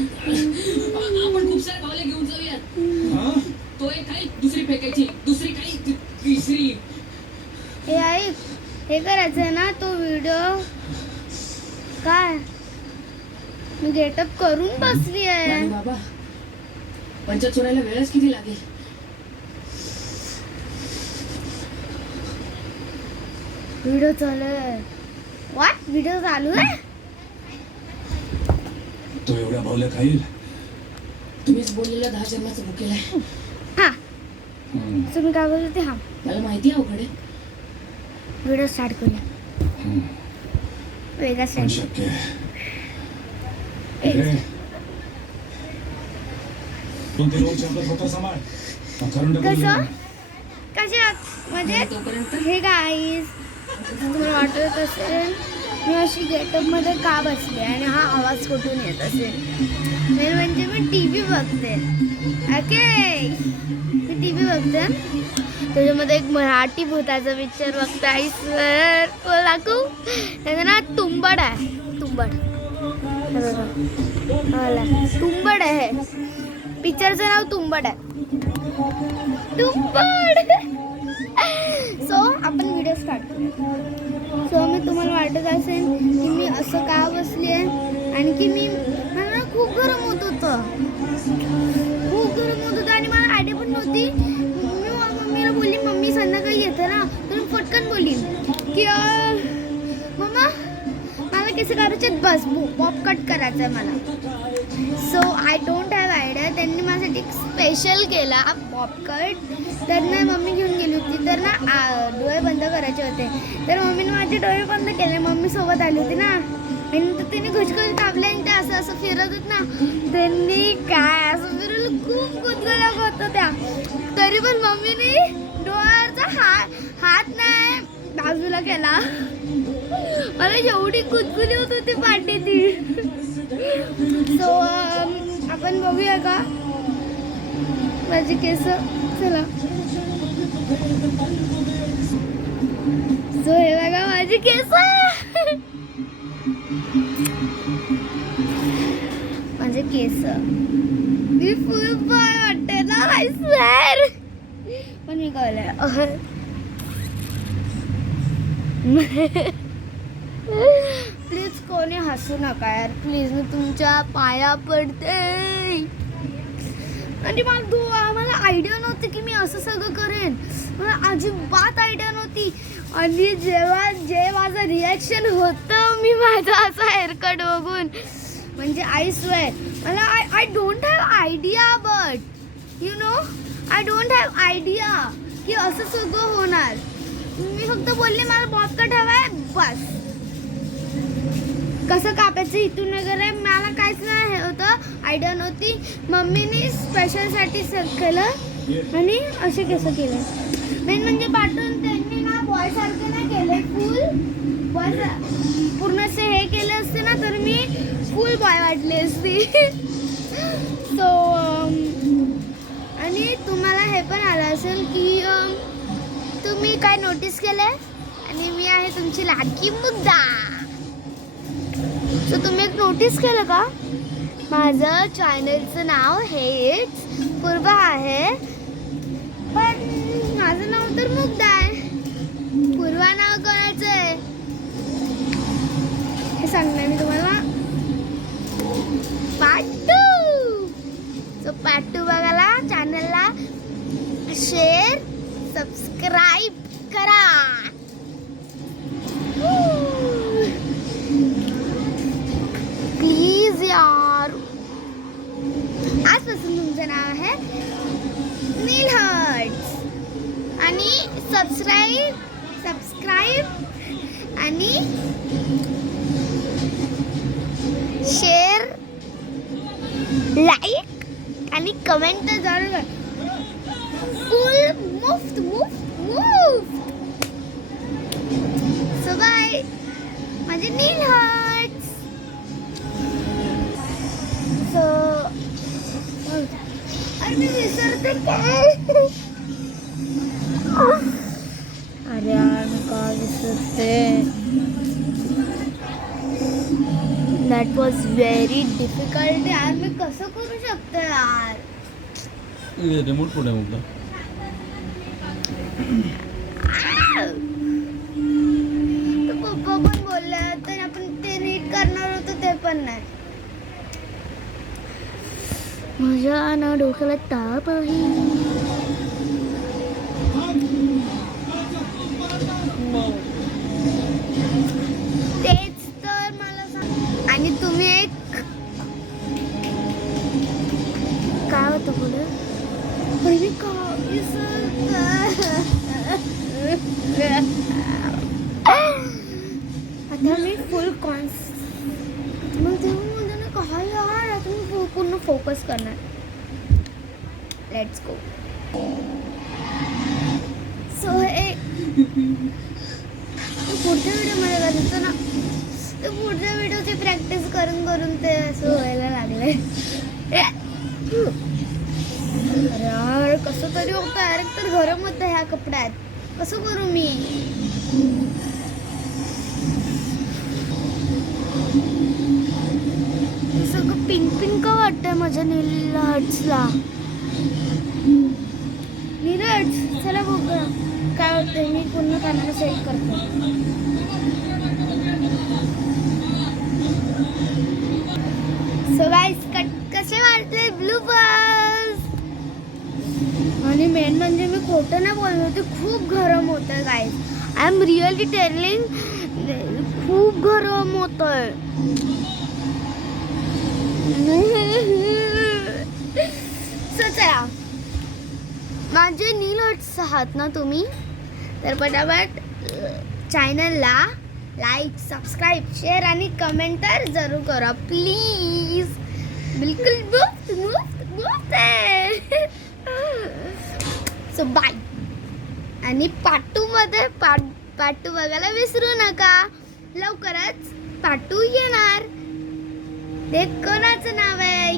आपण खूप सारे पावले घेऊन जाऊयात. तो एक काही दुसरी फेकायची, दुसरी काही तिसरी. हे आई हे करायचं ना तो व्हिडिओ. काय मी गेटअप करून बसली आहे. बाबा पंचायत सोडायला वेळच किती लागेल? व्हिडिओ चालू आहे. व्हॉट व्हिडिओ चालू आहे? तो एवढ्या भावल्या खाईल. तुम्हीच बोललेलं 10 जन्माचं बुक केलंय. हा तुम्ही काय बोलत होते? हा मला माहिती आहे अवघड आहे. व्हिडिओ स्टार्ट करूया. वेगळा पण स्टार्ट. शक्य आहे. इकडे. 2-3 रोज आपला स्वतः सांभाळ. करंट कसं कशा म्हणजे तोपर्यंत हे गाईज तुम्हाला वाटत असेल मी अशी गेटअप मध्ये का बसले आणि हा आवाज कुठून येत असेल. मेन म्हणजे मी टीव्ही बघते. ओके मी टीव्ही बघते. त्याच्यामध्ये एक मराठी भूताचा पिक्चर बघते. आई सर तो लागू त्याचं ना तुंबड आहे. तुंबड तुंबड आहे. पिक्चरचं नाव तुंबड आहे. तुंबड. सो आपण व्हिडिओ स्टार्ट करूया. सो मी तुम्हाला वाटत असेल की मी असं का बसली आहे आणि की मला खूप गरम होत होतं. खूप गरम होत होतं आणि मला आयडिया पण नव्हती. मी मम्मीला बोलली मम्मी संध्याकाळी येते ना तर मी पटकन बोलली की मम्मा मला केस काढायचे बस बॉब कट करायचं आहे मला. So I don't have idea. त्यांनी माझ्यासाठी स्पेशल केला बॉब कट. तर ना मम्मी घेऊन गेली होती तर ना डोळे बंद करायचे होते. तर मम्मीने माझे डोळे बंद केले. मम्मी सोबत आली होती ना आणि त्यांनी घुचघुच कापले आणि ते असं असं फिरत होत ना. त्यांनी काय असं फिरवलं खूप गुदगुल्या होतं त्या. तरी पण मम्मीने डोळ्याचा हात नाही बाजूला केला. मला एवढी गुदगुली होत होती पाठीची. सो आपण बघूया का माझी केस. चला सो हे बघा माझी केस. माझे केस मी फुल बॉय वाटते ना आय स्वेअर. पण मी कळलं प्लीज कोणी हसू नका यार प्लीज. मी तुमच्या पाया पडते. आणि मला आयडिया नव्हती की मी असं सगळं करेन. मला अजिबात आयडिया नव्हती. आणि जे माझं रिॲक्शन होतं मी माझा असा हेअरकट बघून म्हणजे आय स्वेअर मला I don't have idea. But you know I don't have idea की असं सगळं होणार. मी फक्त बोलले मला बॉब कट हवाय बस. कसं कापायचं इथून वगैरे मला काहीच नाही होतं. आयडिया नव्हती. मम्मीने स्पेशलसाठी केलं आणि असे केस केले. मेन म्हणजे पाठवून त्यांनी ना बॉय सारखे नाही केले. फुल बॉय पूर्ण असे हे केले असते ना तर मी फुल बॉय वाटली असती. सो आणि तुम्हाला हे पण आलं असेल की तुम्ही काय नोटीस केलंय आणि मी आहे तुमची लाडकी मुद्दा. सो तुम्ही एक नोटीस केलं का माझं चॅनलचं नाव हेच पूर्वा आहे पण माझं नाव तर मुग्धा आहे. पूर्वा नाव कोणाचं आहे हे सांगणार मी तुम्हाला पार्ट 2. सो पार्ट 2 बघायला चॅनलला शेअर सबस्क्राईब करा. प्लीज यार. आजपासून तुमचं नाव आहे नील हर्ट्स आणि सबस्क्राईब आणि शेअर लाईक आणि कमेंट तर जरूर कर. फुल मुफ्त. सो बाय माझे नील हर्ट्स. सो अरे मी विसरते काय. अरे यार मी का विसरते. दॅट वॉज व्हेरी डिफिकल्ट यार. मी कसं करू शकते यार. रिमोट कुठे आहे म्हटलं? तर पप्पा पण बोलले तर आपण ते नीट करणार होतो ते पण नाही. माझ्या ना डोक्याला ताप आहे. तेच तर मला सांग. आणि तुम्ही एक काय होतं बोल आता मी फुल मग तेव्हा ना काय यार आता मी पूर्ण फोकस करणार. Let's go. सो हे पुढच्या व्हिडिओमध्ये करायचं ना. तर पुढच्या व्हिडिओची प्रॅक्टिस करून करून ते असं व्हायला लागले. अरे यार कसं तरी होतं. डायरेक्ट तर गरम होतं ह्या कपड्यात. कसं करू मी. सगळं पिंक पिंक का वाटतंय माझ्या नीलहट्सला. नीलहट्स चला बघूया काय होतंय. मी पूर्ण कॅमेरा सेट करते. सो गाइस कसे वाटते ब्लू बॉल्स. आणि मेन म्हणजे मी खोटं नाही बोलत होते. खूप गरम होतंय guys. I am really telling. खूप गरम होतंय. सो चला माझे नीलहट्स आहात ना तुम्ही तर पटापट चॅनलला लाईक सबस्क्राईब शेअर आणि कमेंट तर जरूर करा प्लीज. बिलकुल मुफ्त आहे. So bye. आणि पार्ट 2 मध्ये पार्ट 2 बघायला विसरू नका. लवकरच पार्ट 2 येणार. ते कोणाचं नाव आहे